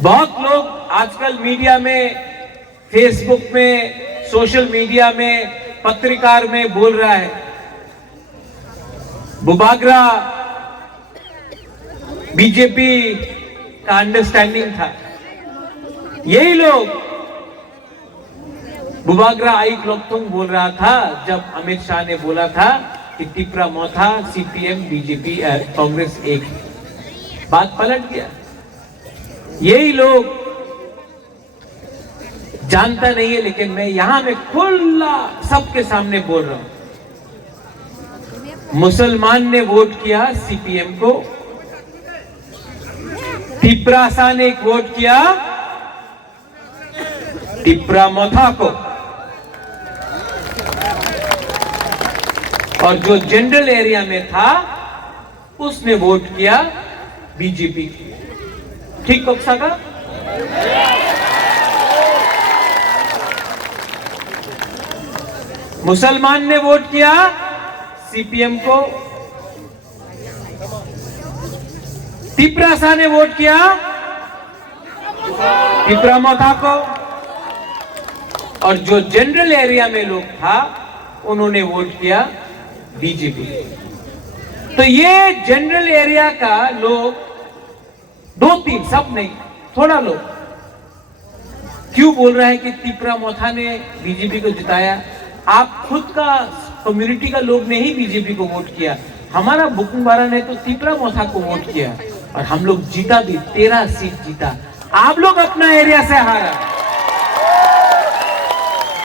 बहुत लोग आजकल मीडिया में, फेसबुक में, सोशल मीडिया में, पत्रकार में बोल रहा है बुबागरा बीजेपी का अंडरस्टैंडिंग था। यही लोग बुबागरा आई क्लोकथुंग बोल रहा था जब अमित शाह ने बोला था कि तिपरा मोथा सीपीएम बीजेपी कांग्रेस एक है। बात पलट गया। यही लोग जानता नहीं है, लेकिन मैं यहां में खुला सबके सामने बोल रहा हूं। मुसलमान ने वोट किया सीपीएम को, तिपरासा ने वोट किया तिपरा मोथा को, और जो जनरल एरिया में था उसने वोट किया बीजेपी। ठीक कोक्सा का? मुसलमान ने वोट किया सीपीएम को, तिपरासा ने वोट किया तिपरा मोथा को, और जो जनरल एरिया में लोग था उन्होंने वोट किया बीजेपी। तो ये जनरल एरिया का लोग, दो तीन, सब नहीं, थोड़ा लोग क्यों बोल रहा है कि तिपरा मोथा ने बीजेपी को जिताया? आप खुद का कम्युनिटी का लोग ने ही बीजेपी को वोट किया। हमारा बुकुंबारा ने तो तिपरा मोथा को वोट किया और हम लोग जीता भी, 13 सीट जीता। आप लोग अपना एरिया से हारा।